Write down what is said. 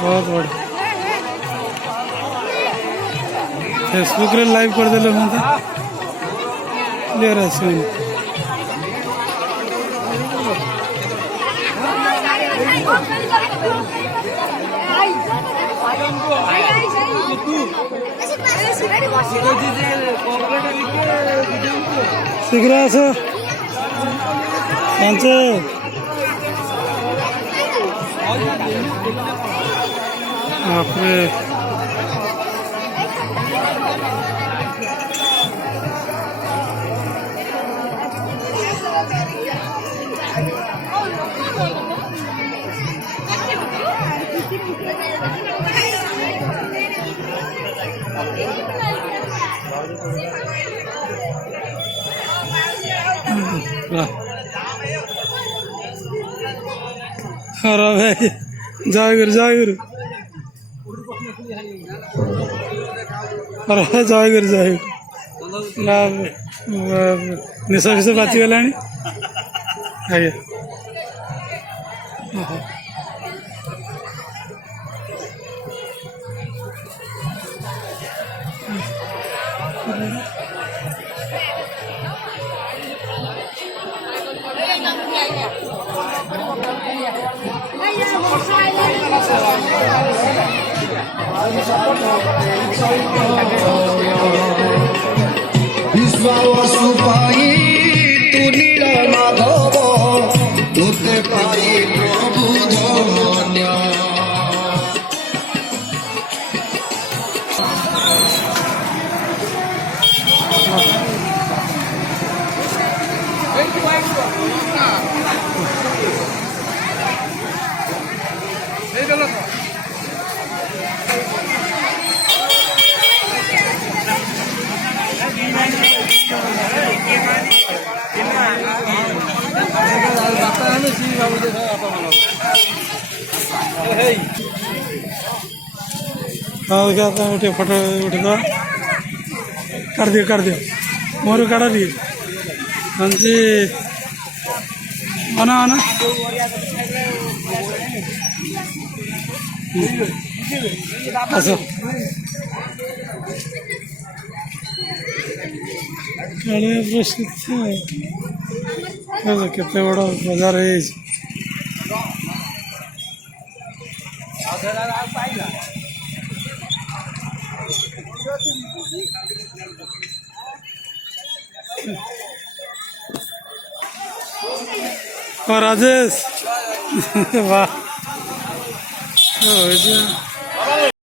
बहुत बड़ा फेसबुक रे लाइव कर देले मत क्लियर आसी शीघ्र आस पांचे आपने अरे भाई जय गुरु जय गुरु अरे जय गुरु जय निशा फिशा बाची गला आज्ञा विश्वासुपाई तू नील माधव तुते पाई प्रभु धन्य हाँ क्या उठे फोटो उठे तो कर दियो मोर काढ़ा दिए हाँ जी आना आना आसो केते बड़ा बाजार है और राजेश वाह